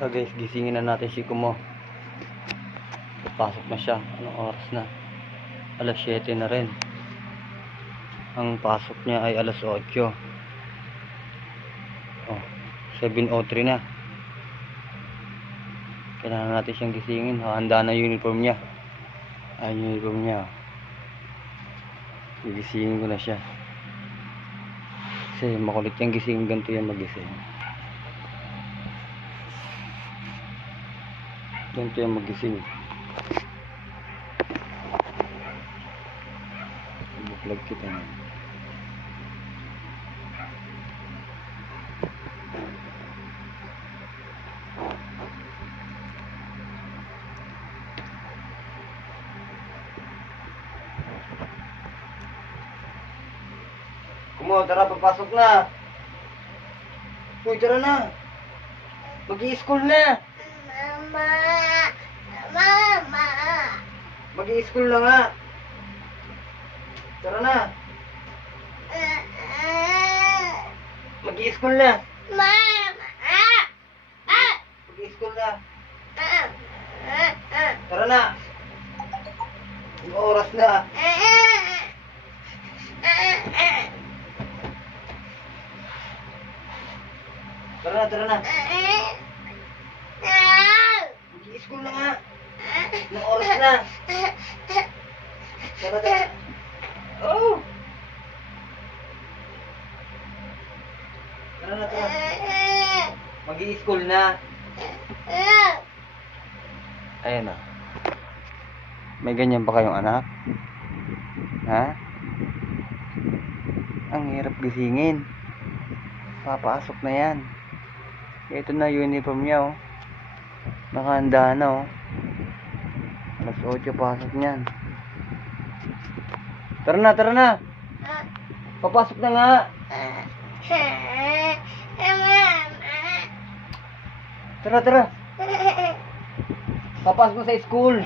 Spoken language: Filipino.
So guys, gisingin na natin si Kumo. Pasok na siya. Anong oras na? Alas 7 na rin. Ang pasok niya ay alas 8. Oh, 7:03 na. Kailangan natin siyang gisingin. Handa na yung uniform niya. Ay, uniform niya. Gigisingin ko na siya. Kasi makulit yung gising. Ganito yung magising. Ganito yung magising. Vlog kita na. Kumo, tara, papasok na. Uy, tara na. Mag-i-school na. Mama. Mag-i-school na nga. Tara na. Mag-i-school na. Mag-i-school na. Tara na. Yung oras na. Tara na, tara na. Mag-i-school na nga. Yung oras na. Tara, tara. Oh! Tara na, tara. Mag-i-school na. Ayan na. May ganyan ba kayong anak? Ha? Ang hirap gisingin. Papasok na yan. Ito na uniform niya, oh. Nakahanda na, oh. Alas 8 pasok niyan. Tara na, tara na. Papasok na nga. Tara, tara. Papasok na sa school.